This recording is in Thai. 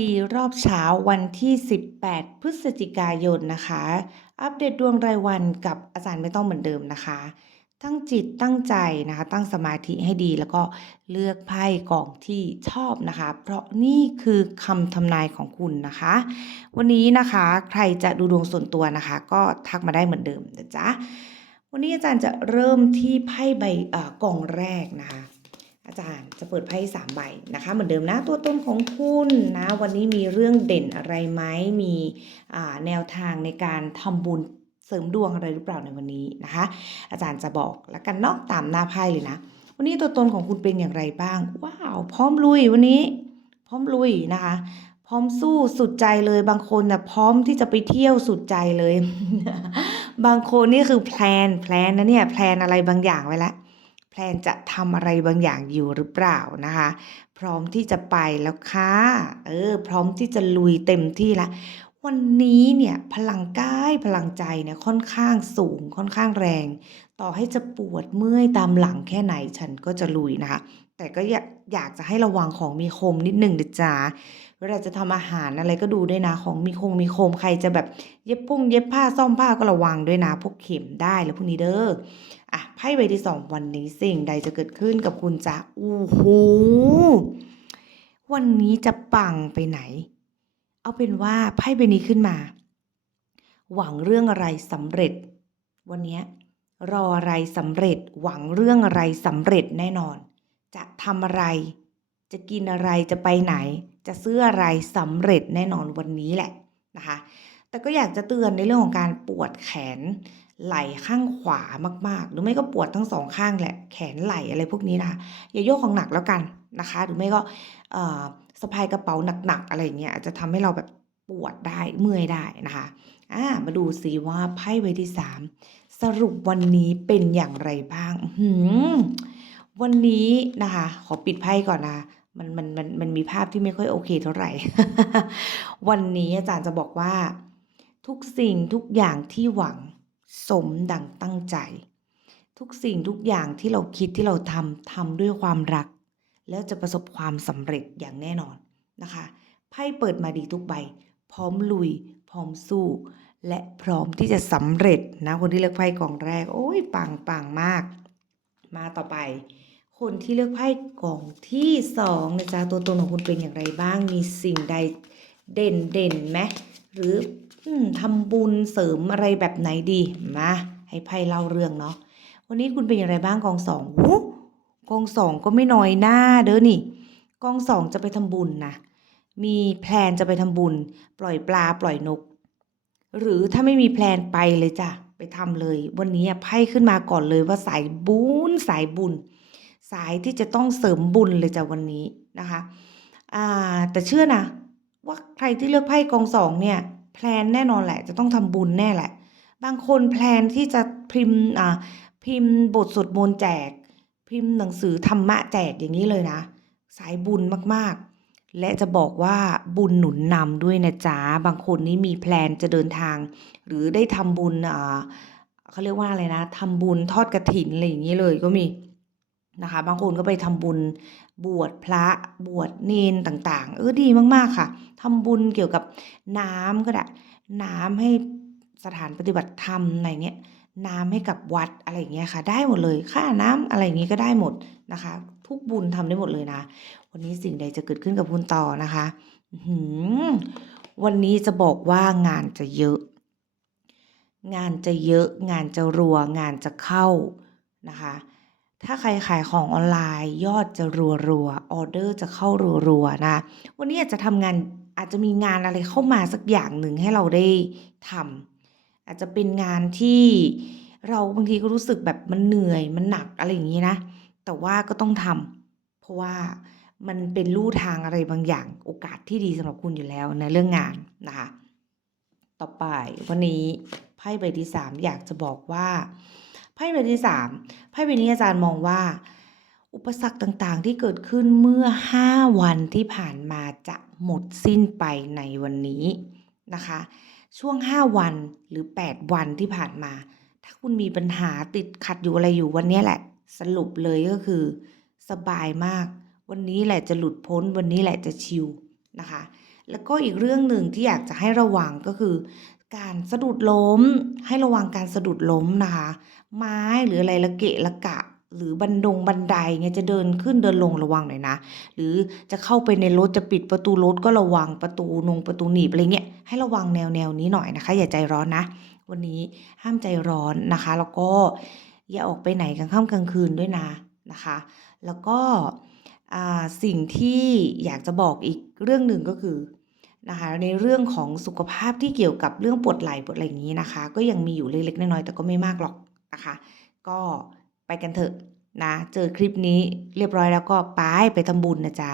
ดีรอบเช้าวันที่ 18 พฤศจิกายนนะคะ อัปเดตดวงรายวันกับอาจารย์ไม่ต้องเหมือนเดิมนะคะ ตั้งจิตตั้งใจนะคะ ตั้งสมาธิให้ดีแล้วก็เลือกไพ่กองที่ชอบนะคะ เพราะนี่คือคำทำนายของคุณนะคะ วันนี้นะคะใครจะดูดวงส่วนตัวนะคะ ก็ทักมาได้เหมือนเดิมนะจ๊ะวันนี้อาจารย์จะเริ่มที่ไพ่ใบกองแรกนะคะ อาจารย์จะเปิดไพ่สามใบนะคะ เหมือนเดิมนะตัวต้นของคุณนะวันนี้มีเรื่องเด่นอะไรไหมมีแนวทางในการทำบุญเสริมดวงอะไรหรือเปล่าในวันนี้นะคะ อาจารย์จะบอกแล้วกันเนาะตามหน้าไพ่เลยนะ วันนี้ตัวตนของคุณเป็นอย่างไรบ้าง ว้าวพร้อมลุยวันนี้ พร้อมลุยนะคะ พร้อมสู้สุดใจเลยบางคนนะพร้อมที่จะไปเที่ยวสุดใจเลย บางคนนี่คือแพลนแพลนนะเนี่ยแพลนอะไรบางอย่างไว้แล้ว แพลนจะทำอะไรบางอย่างอยู่หรือเปล่านะคะ พร้อมที่จะไปแล้วค่ะเออ พร้อมที่จะลุยเต็มที่ละวันนี้เนี่ยพลังกายพลังใจเนี่ยค่อนข้างสูงค่อนข้างแรง ต่อให้จะปวดเมื่อยตามหลังแค่ไหนฉันก็จะลุยนะคะ แต่ก็อยากอยากจะให้ระวังของมีคมนิดหนึ่งนะจ๊ะ เวลาจะทำอาหารอะไรก็ดูด้วยนะของมีคงมีโคมใครจะแบบเย็บพุ่งเย็บผ้าซ่อมผ้าก็ระวังด้วยนะ พวกเข็มได้แล้วพวกนี้เด้ออะไพ่ใบที่สองวันนี้สิ่งใดจะเกิดขึ้นกับคุณจ๊ะอู้หูวันนี้จะปังไปไหน เอาเป็นว่าไพ่ใบนี้ขึ้นมา หวังเรื่องอะไรสำเร็จ วันนี้รออะไรสำเร็จ หวังเรื่องอะไรสำเร็จแน่นอน จะทำอะไร จะกินอะไรจะไปไหน จะซื้ออะไรสำเร็จแน่นอนวันนี้แหละนะคะ แต่ก็อยากจะเตือนในเรื่องของการปวดแขนไหล่ข้างขวามากๆ หรือไม่ก็ปวดทั้งสองข้างแหละแขนไหล่อะไรพวกนี้นะคะอย่าโยกของหนักแล้วกันนะคะ หรือไม่ก็สะพายกระเป๋าหนักๆอะไรอย่างเงี้ยอาจจะทำให้เราแบบปวดได้เมื่อยได้นะคะอ่ามาดูสิว่าไพ่ใบที่สามสรุปวันนี้เป็นอย่างไรบ้างหือวันนี้นะคะ ขอปิดไพ่ก่อนนะ มันมันมันมันมีภาพที่ไม่ค่อยโอเคเท่าไหร่ วันนี้อาจารย์จะบอกว่า ทุกสิ่งทุกอย่างที่หวังสมดังตั้งใจ ทุกสิ่งทุกอย่างที่เราคิดที่เราทำทำด้วยความรัก แล้วจะประสบความสำเร็จอย่างแน่นอนนะคะไพ่เปิดมาดีทุกใบ พร้อมลุย พร้อมสู้ และพร้อมที่จะสำเร็จนะคนที่เลือกไพ่กองแรก โอ้ยปังปังมาก มาต่อไป คนที่เลือกไพ่กองที่สองนะจ๊ะตัวตนของคุณเป็นอย่างไรบ้างมีสิ่งใดเด่นเด่นไหมหรืออทำบุญเสริมอะไรแบบไหนดีมาให้ไพ่เล่าเรื่องเนาะวันนี้คุณเป็นอย่างไรบ้างกองสองหูกองสองก็ไม่น้อยหน้าเด้อนี่กองสองจะไปทำบุญนะมีแพลนจะไปทำบุญ ปล่อยปลาปล่อยนก หรือถ้าไม่มีแพลนไปเลยจ้ะไปทำเลย วันนี้ไพ่ขึ้นมาก่อนเลยว่าสายบุญสายบุญ สายที่จะต้องเสริมบุญเลยจ้ะวันนี้นะคะอ่าแต่เชื่อนะว่าใครที่เลือกไพ่กองสองเนี่ยแพลนแน่นอนแหละ จะต้องทำบุญแน่แหละ บางคนแพลนที่จะพิมพ์อ่าพิมพ์บทสวดมนต์แจก พิมพ์หนังสือธรรมะแจกอย่างนี้เลยนะ สายบุญมากๆ และจะบอกว่าบุญหนุนนำด้วยนะจ๊ะบางคนนี่มีแพลนจะเดินทาง หรือได้ทำบุญอ่าเขาเรียกว่าอะไรนะทำบุญทอดกระถินอะไรอย่างนี้เลยก็มี นะคะ บางคนก็ไปทำบุญบวชพระบวชเนนต่างๆ เออดีมากๆค่ะทำบุญเกี่ยวกับน้ำก็ได้น้ำให้สถานปฏิบัติธรรมอะไรเงี้ยน้ำให้กับวัดอะไรอย่างเงี้ยค่ะ ได้หมดเลยค่าน้ำอะไรอย่างงี้ก็ได้หมดนะคะ ทุกบุญทำได้หมดเลยนะ วันนี้สิ่งใดจะเกิดขึ้นกับคุณต่อนะคะหือวันนี้จะบอกว่างานจะเยอะ งานจะเยอะ งานจะรัว งานจะเข้านะคะ ถ้าใครขายของออนไลน์ ยอดจะรัวรัวๆออเดอร์จะเข้ารัวรัวๆนะ วันนี้อาจจะทำงานอาจจะมีงานอะไรเข้ามาสักอย่างหนึ่งให้เราได้ทำอาจจะเป็นงานที่เราบางทีก็รู้สึกแบบมันเหนื่อยมันหนักอะไรอย่างนี้นะ แต่ว่าก็ต้องทำเพราะว่ามันเป็นลู่ทางอะไรบางอย่าง โอกาสที่ดีสำหรับคุณอยู่แล้วในเรื่องงานนะคะ ต่อไปวันนี้ไพ่ใบที่สามอยากจะบอกว่า ไพ่ใบที่สามไพ่ใบนี้อาจารย์มองว่า อุปสรรคต่างๆ ที่เกิดขึ้นเมื่อ 5 วันที่ผ่านมาจะหมดสิ้นไปในวันนี้นะคะ ช่วง 5 วันหรือ 8 วันที่ผ่านมา ถ้าคุณมีปัญหาติดขัดอยู่อะไรอยู่วันนี้แหละ สรุปเลยก็คือ สบายมาก วันนี้แหละจะหลุดพ้นวันนี้แหละจะชิลนะคะแล้วก็อีกเรื่องหนึ่งที่อยากจะให้ระวังก็คือ การสะดุดล้ม ให้ระวังการสะดุดล้มนะคะ ไม้หรืออะไรระเกะระกะ หรือบันดงบันไดเงี้ยจะเดินขึ้นเดินลงระวังหน่อยนะ หรือจะเข้าไปในรถจะปิดประตูรถก็ระวังประตูนงประตูหนีบอะไรเงี้ยให้ระวังแนวแนวนี้หน่อยนะคะ อย่าใจร้อนนะ วันนี้ห้ามใจร้อนนะคะ แล้วก็อย่าออกไปไหนกลางค่ำกลางคืนด้วยนะนะคะ แล้วก็อ่าสิ่งที่อยากจะบอกอีกเรื่องหนึ่งก็คือ นะคะในเรื่องของสุขภาพที่เกี่ยวกับเรื่องปวดไหล่ปวดอะไรอย่างนี้นะคะ ก็ยังมีอยู่เล็กๆน้อยๆแต่ก็ไม่มากหรอกนะคะ ก็ไปกันเถอะนะ เจอคลิปนี้เรียบร้อยแล้วก็ไปไปทำบุญนะจ๊ะ